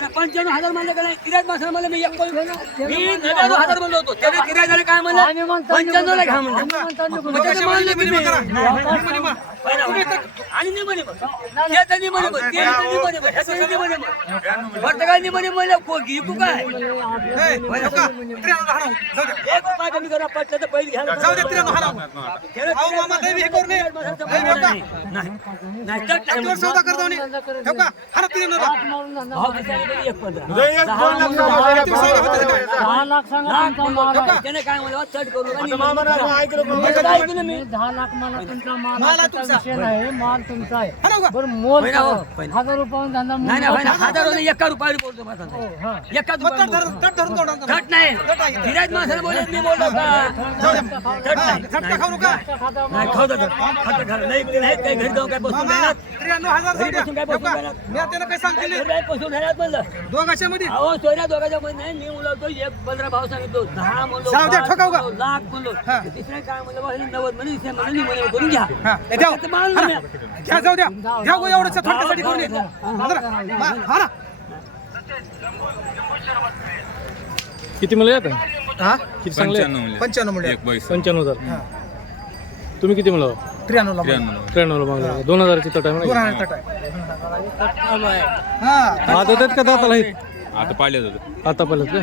95,000 म्हणलं का नाही किरायत माणसाला म्हणलं मी 99,000 म्हणलो होतो त्याने किरायत काय म्हणलं 95 ला घ्या म्हणलं आणि नाही म्हणे तू काय कमी करा पटलं तर बैल घ्या त्याने काय म्हणलं चढ करू 10 लाख मला तुमचा माल माल तुमचा आहे बरं मोल 1000 रुपयाहून धंदा नाही हजारोने 1 रुपयाने बोलतो माझा एका थट नाही गिरायत माणसाला बोलत मी बोललो का नाही खाऊ दे नाही काही घरी जाऊन काय बसून देणार 93,000 काय बसून देणार मी त्याला काय सांगितले बसून देणार म्हणलं दोघांच्या मध्ये अहो सोयऱ्या दोघांच्या मध्ये नाही मी बोलतो 15 भाव सांगितलो 10 म्हणलो जाऊ द्या, ठोकाव का? लाख म्हणलो तिसऱ्या काय म्हणलं 90 म्हणे तिसऱ्या म्हणलं मी म्हणे करून घ्या द्या. आता माल नाही. घ्या जाऊ द्या घ्या गो एवढंच थोडक्यासाठी करून ये. हा ना किती म्हणले आता हा किती सांगले 95 म्हणले 95,000 तुम्ही किती म्हणला 93 ला 93 मागला 2,000 ची तट आहे म्हणा 2000 तट आहे हा आता त्यात का दाताला आहेत आता पाळले जातं आता पहिलं का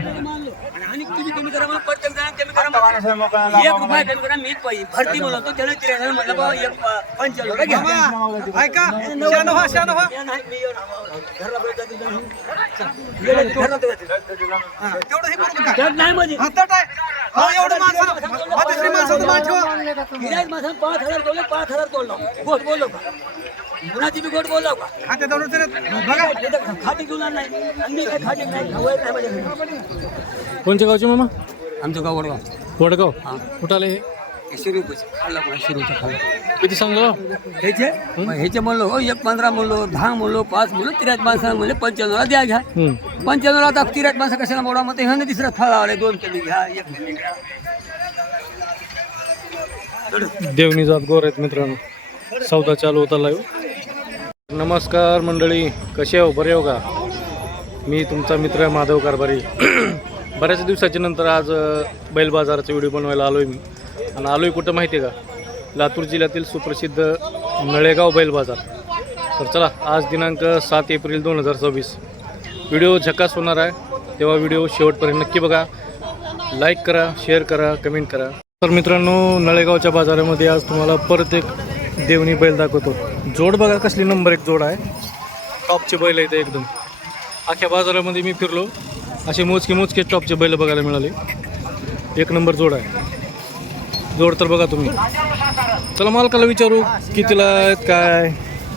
आणि तुम्ही कमी करा म्हणून प्रत्येक जण कमी करा म्हणून. 1 रुपया कमी करा मी भरती बोलतो त्याला 93 म्हणलं बाबा 95 घ्या ऐका शहाणा व्हा शहाणा व्हा या नाही, मी येऊन घरला बोलतो तिथं. तेवढं हे करू नका त्यात नाही मध्ये हा तट आहे हा एवढं माणसं मातश्री माणसाचं मान ठेवा गिरायक माझा 5,000 बोललो 5,000 बोललो गोट बोललो का कुणाची बी गोट बोललो का खात्यात दौडून तरी बघा खाते घेऊन आण नाही आणि मी काय खाते नाही वय नाही माझ्या घरी. कोणच्या गावचे मामा आमचं गाव वडगाव वडगाव कुठं आले हे शिरू खाल्ला शिरूचा खाल्ला किती सांगलो ह्याचे म्हणलो हो 1.15 म्हणलो 10 म्हणलो 5 म्हणलो 93 माणसं म्हणले 95 द्या घ्या 95 आता 93 माणसं कशाला मोडा मग ह्याने तिसरा फळ आले 2 कमी घ्या 1 कमी घ्या देवणी जात गोर आहेत मित्रांनो सौदा चालू होता लाईव्ह नमस्कार मंडळी कसे हो बरे हो का मी तुमचा मित्र माधव कारभारी बऱ्याच दिवसाच्या नंतर आज बैल बाजाराचा व्हिडिओ बनवायला आलो आहे मी आणि आलो आहे कुठं माहिती आहे का लातूर जिल्ह्यातील सुप्रसिद्ध नळेगाव बैल बाजार तर चला आज दिनांक 7 एप्रिल 2026 व्हिडिओ झकास होणार आहे तेव्हा व्हिडिओ शेवटपर्यंत नक्की बघा लाईक करा शेअर करा कमेंट करा तर मित्रांनो नळेगावच्या बाजारामध्ये आज तुम्हाला परत एक देवणी बैल दाखवतो जोड बघा कसली नंबर 1 जोड आहे टॉपचे बैल आहेत एकदम अख्ख्या बाजारामध्ये मी फिरलो असे मोजके टॉपचे बैल बघायला मिळाले 1 नंबर जोड आहे जोड तर बघा तुम्ही चला मालकाला विचारू कितीला आहेत काय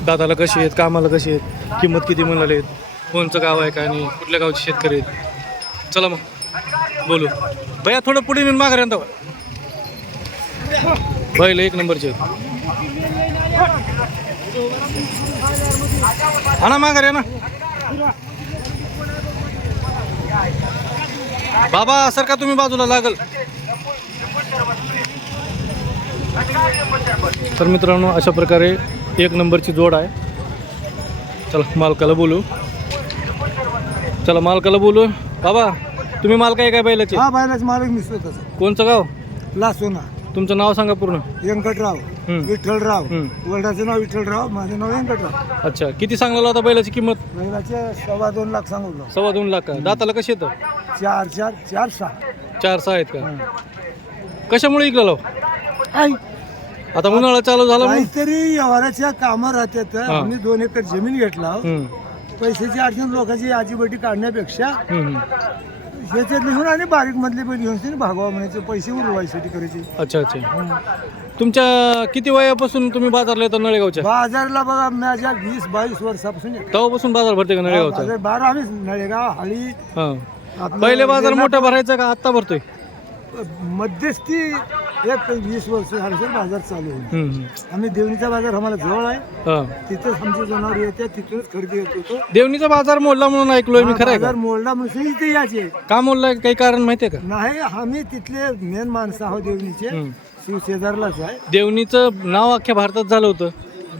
दादाला कशी आहेत कामाला कशी आहेत किंमत किती म्हणाले आहेत कोणचं गाव आहे काय नाही कुठल्या गावचे शेतकरी आहेत चला मग बोलू भैया थोडं पुढे नेऊन माघार आणता बैल 1 नंबरचे आहेत आणा माघार या ना बाबा सर का तुम्ही बाजूला लागल तर मित्रांनो अशा प्रकारे 1 नंबरची जोड आहे चला मालकाला बोलू बाबा तुम्ही मालक आहे काय बैलाचे हा बायलाच मालक मिसळत कोणचं गाव लासोना तुमचं नाव सांगा पूर्ण व्यंकटराव विठ्ठलराव वडिलांचं नाव विठ्ठलराव माझं नाव व्यंकटराव अच्छा किती सांगला होता बैलाची किंमत बैलाचे 2.25 लाख सांगितलं 2.25 लाख का दाताला कशी येतं 4 6 4-6 आहेत का कशामुळे इकला आता उन्हाळा चालू झाला म्हणून? काहीतरी व्यवहाराच्या कामं राहतात आम्ही 2 एकर जमीन घेतला पैशाची अडचण लोकांची आजीबटी काढण्यापेक्षा ह्याच्यात लिहून आणि बारीक मधले पण लिहून भागवा म्हणायचे पैसे उरवायसाठी करायचे अच्छा तुमच्या किती वयापासून तुम्ही बाजारला येता नळेगावच्या बाजारला बघा माझ्या 20-22 वर्षापासून येतो. तेव्हापासून बाजार भरते का नळेगावचा बाजार 12 आम्ही नळेगाव हळी हा आपलं पहिले बाजार मोठा भरायचा का आत्ता भरतोय मध्यस्थी 20 वर्ष झालं बाजार चालू होईल आम्ही देवणीचा बाजार आम्हाला जवळ आहे हा तिथेच आमचे जनावर येते तिथूनच खरेदी येत होतो देवणीचा बाजार मोडला म्हणून ऐकलोय मी खरं आहे बाजार का मोडला म्हणून इथे यायचे का मोडला काही कारण माहितीये का नाही आम्ही तिथले मेन माणसं आहोत देवणीचे शिवशेजारलाच आहे देवणीचं नाव अख्ख्या भारतात झालं होतं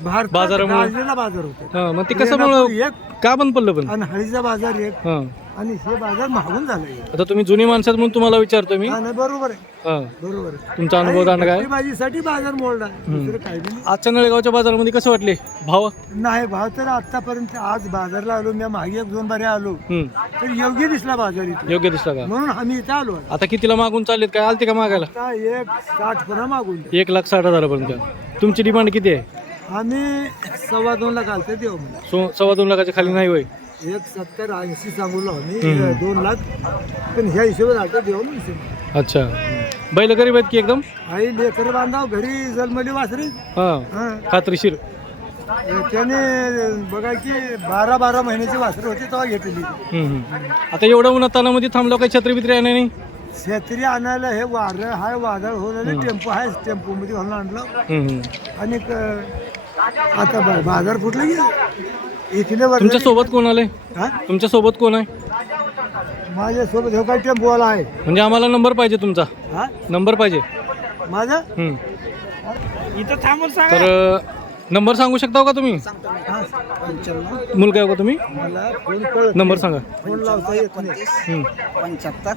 बाजारामुळे गाजलेला बाजार होतो हा मग ते कसं एक का बंद पडलं पण आणि हळीचा बाजार एक हा आणि हे बाजार महागून झाले. आता तुम्ही जुनी माणसात म्हणून तुम्हाला विचारतो मी नाही बरोबर आहे, हा बरोबर आहे. तुमचा अनुभव दांड काय भाजीसाठी बाजार मोडला, दुसरं काही नाही. आजच्या नळेगावच्या बाजारामध्ये कसं वाटले भाव नाही भाव तर आतापर्यंत आज बाजारला आलो मी, मागे एक दोन बारे आलो तर योग्य दिसला बाजार इथे, योग्य दिसला का म्हणून आम्ही इथे आलो. आता कितीला मागून चाललेत काय आलते का मागायला आता 1,60 पुन्हा मागून द्या. 1,60,000 पर्यंत तुमची डिमांड किती आहे आम्ही 2.25 लाख आलते देऊ म्हणा. 2.25 लाखाच्या खाली नाही होय 1,70-80 सांगूलो आम्ही 2 लाख, पण ह्या हिशोबात आलते देऊ म्हणून. अच्छा बैल गरीब आहेत की एकदम आई लेकर बांधाव घरी जन्मली वासरी. हा खात्रीशीर त्याने बघायची 12 महिन्याची वासरी होती तेव्हा घेतली. आता एवढ्या उन्हातानामध्ये थांबलो काही छत्री बित्री आहे नाही शेतकरी आणायला हे वारं हाय वादळ होऊन टेम्पो आहे, टेम्पो मध्ये घालून आणलं. आणि आता बाजार फुटला की इथले तुमच्या सोबत कोण आले तुमच्या सोबत कोण आहे माझ्या सोबत हे काय टेम्पोवाला आहे म्हणजे आम्हाला नंबर पाहिजे तुमचा हा नंबर पाहिजे माझा इथं थांबून तर नंबर सांगू शकता का तुम्ही मुलगा आहे का तुम्ही मला फोन कळ नंबर सांगा फोन लावता येत नाही. 75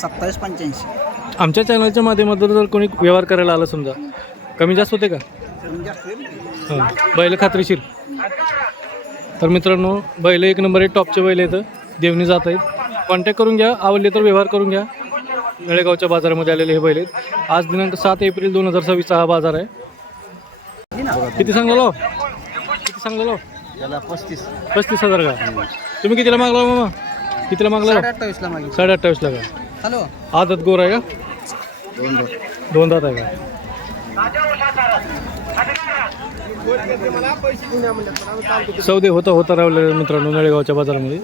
27 85 आमच्या चॅनलच्या माध्यमातून जर कोणी व्यवहार करायला आला समजा कमी जास्त होते का हां बैल खात्रीशीर तर मित्रांनो बैल एक नंबर आहे टॉपचे बैल येतं देवणी जात आहेत कॉन्टॅक्ट करून घ्या आवडले तर व्यवहार करून घ्या नळेगावच्या बाजारामध्ये आलेले हे बैल आहेत आज दिनांक 7 एप्रिल 2026 हा बाजार आहे किती सांगलो किती सांगलो त्याला 35,000 का तुम्ही कितीला मागला मामा कितीला मागला 28 ला मागे 28.5 ला का हॅलो आदत गोर आहे का दोन दात आहे का सौदे होता राहिलेले मित्रांनो नळेगावच्या बाजारामध्ये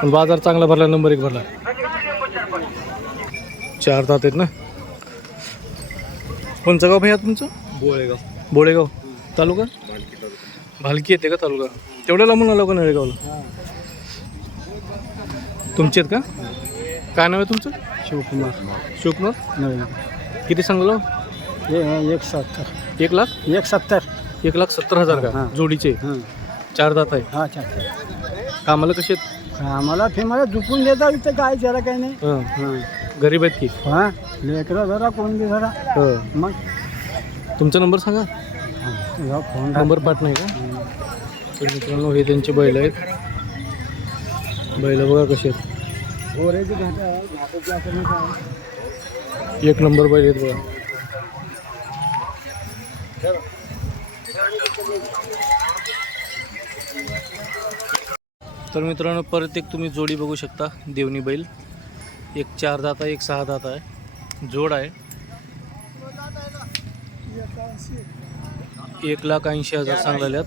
पण बाजार चांगला भरला नंबर 1 भरला 4 दात आहेत ना कोणचं गाव भैया तुमचं बोळेगाव तालुका भालकी येते का तालुका तेवढ्या लांबून आलो का नळेगावला तुमचे आहेत का काय नाव आहे तुमचं शिवकुमार किती सांगलो 1,70 1 लाख 1,70,000 का जोडीचे 4 दात आहे कामाला कसे आहेत आम्हाला फेमाला झुकून देता इथं काय जरा काही नाही. गरीब आहेत की हा लेकरं जरा कोण बी जरा मग तुमचा नंबर सांगा फोन नंबर पाठ नाही का तर मित्रांनो हे त्यांचे बैल आहेत बैल बघा कसे आहेत एक नंबर बैल आहेत बघा तर मित्रांनो परत एक तुम्ही जोडी बघू शकता देवणी बैल एक 4 दात आहे एक 6 दात आहे जोड आहे 1,80,000 सांगलेल्यात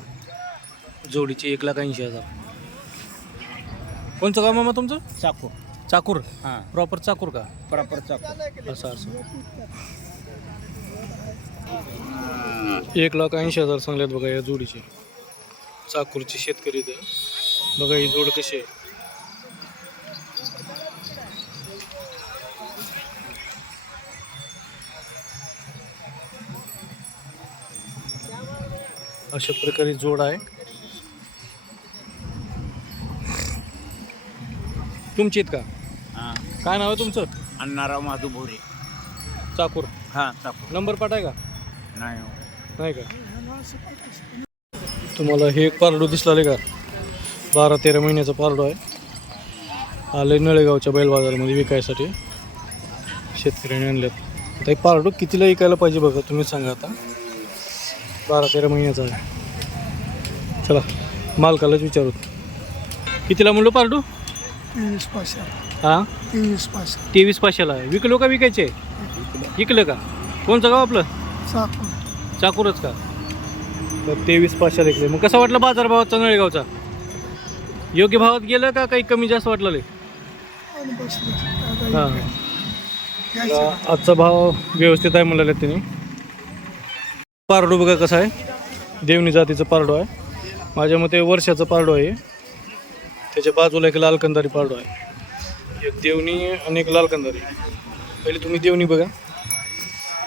जोडीचे 1,80,000 कोणचं गाव मामा तुमचं चाकूर हां प्रॉपर चाकूर का प्रॉपर चाकू असं 1,80,000 सांगल्यात बघा या जोडीचे चाकूरचे शेतकरी ते बघा ही जोड कशी आहे अशा प्रकारे जोड आहे तुमची आहेत का हां काय नाव आहे तुमचं अण्णाराव माधू भोरे चाकूर हां चाकू नंबर पाठ आहे का नाही नाही का तुम्हाला हे एक पारडू दिसलाले का 12-13 महिन्याचं पारडू आहे आले नळेगावच्या बैल बाजारामध्ये विकायसाठी शेतकऱ्यांनी आणल्यात आता हे पारडू कितीला विकायला पाहिजे बघा तुम्ही सांगा आता 12-13 महिन्याचा आहे चला मालकालाच विचारू कितीला म्हणलो पारडू 23,500 हां 23,500ला आहे विकलो का विकायचे विकलं का कोणचं गाव आपलं चाकूरच का तर 23,500 विकले मग कसा वाटला बाजारभावाचा नळेगावचा योग्य भावात गेलं का काही कमी जास्त वाटलं हां आजचा भाव व्यवस्थित आहे म्हणाले त्यांनी पारडू बघा कसं आहे देवणी जातीचं पारडू आहे माझ्या मते वर्षाचं पारडू आहे त्याच्या बाजूला एक लाल कंदारी पारडू आहे एक देवणी आणि एक लाल कंदारी पहिले तुम्ही देवणी बघा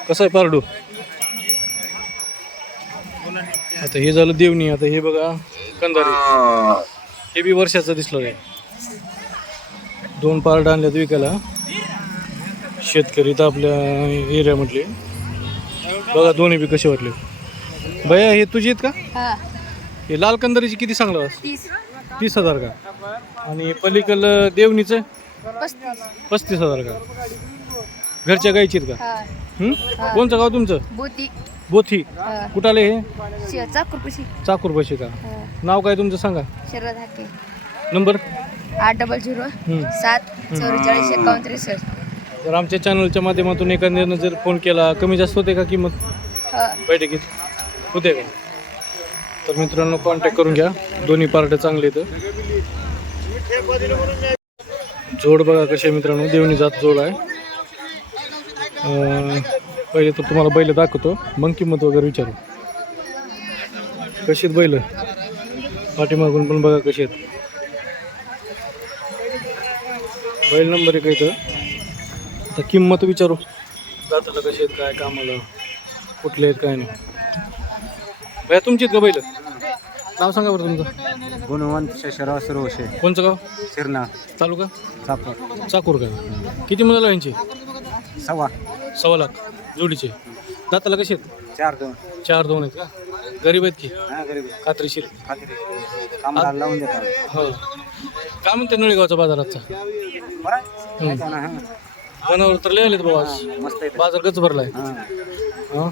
कसं आहे पारडू आता हे झालं देवणी. आता हे बघा कंदारी, हे बी वर्षाचं दिसलं आहे. 2 पार्ट आणल्यात विकायला शेतकरी तर आपल्या एरियामधले. बघा दोन्ही बी कसे वाटले. भैया हे तुझे आहेत का? हे लाल कंदारीची किती सांगलं? 30,000 का? आणि पलीकडलं देवणीचं 35,000 का? घरच्या गायची आहेत का? कोणचं गाव तुमचं? बोथी. कुठं आले हे? चाकूरपाशी का? नाव काय तुमचं सांगा. नंबर 800 7 44 51 तर आमच्या चॅनलच्या माध्यमातून एखाद्यानं जर फोन केला कमी जास्त होते का किंमत बैठकीत? होते का? तर मित्रांनो कॉन्टॅक्ट करून घ्या. दोन्ही पार्ट चांगले आहेत. जोड बघा कसे मित्रांनो, देवणी जात जोड आहे. पहिले तर तुम्हाला बैल दाखवतो, मग किंमत वगैरे विचारू. कशी आहेत बैल? पाठीमागून पण बघा कशी आहेत. बैल नंबर 1 इथं. तर किंमत विचारू. दाताला कशी आहेत, काय कामाला, कुठले आहेत, काय नाही. भैया तुमची आहेत का बैल? नाव सांगा बरं तुमचं. गुणवंत शेषराव सुरवशे. कोणचं गाव? शिरना तालुका चापूर. चाकूर का? किती मुलं यांची? 1.25 लाख जोडीचे. दाताला कशी आहेत? 4-2. 4-2 आहेत का? गरीब आहेत की गरीब खात्रीशीर? कामाला लावून देतात. हो. काय म्हणते नळीगावचा बाजाराचा? जनावर तर लिहिलेत बाबा आज. मस्त बाजार गच भरलाय. हां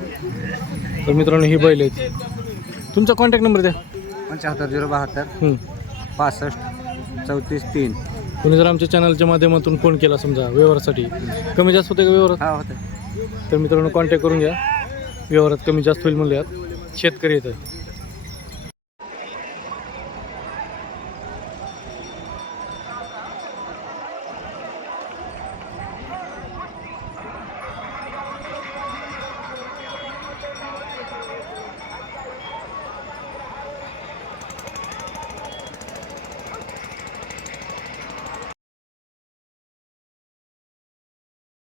तर मित्रांनो ही बैल आहेत. तुमचा कॉन्टॅक्ट नंबर द्या. 75 072 65 34 3. कोणी जर आमच्या चॅनलच्या माध्यमातून फोन केला समजा व्यवहारासाठी, कमी जास्त होते का व्यवहारात? हा होते. तर मित्रांनो कॉन्टॅक्ट करून घ्या. व्यवहारात कमी जास्त होईल म्हणले. शेतकरी येतं.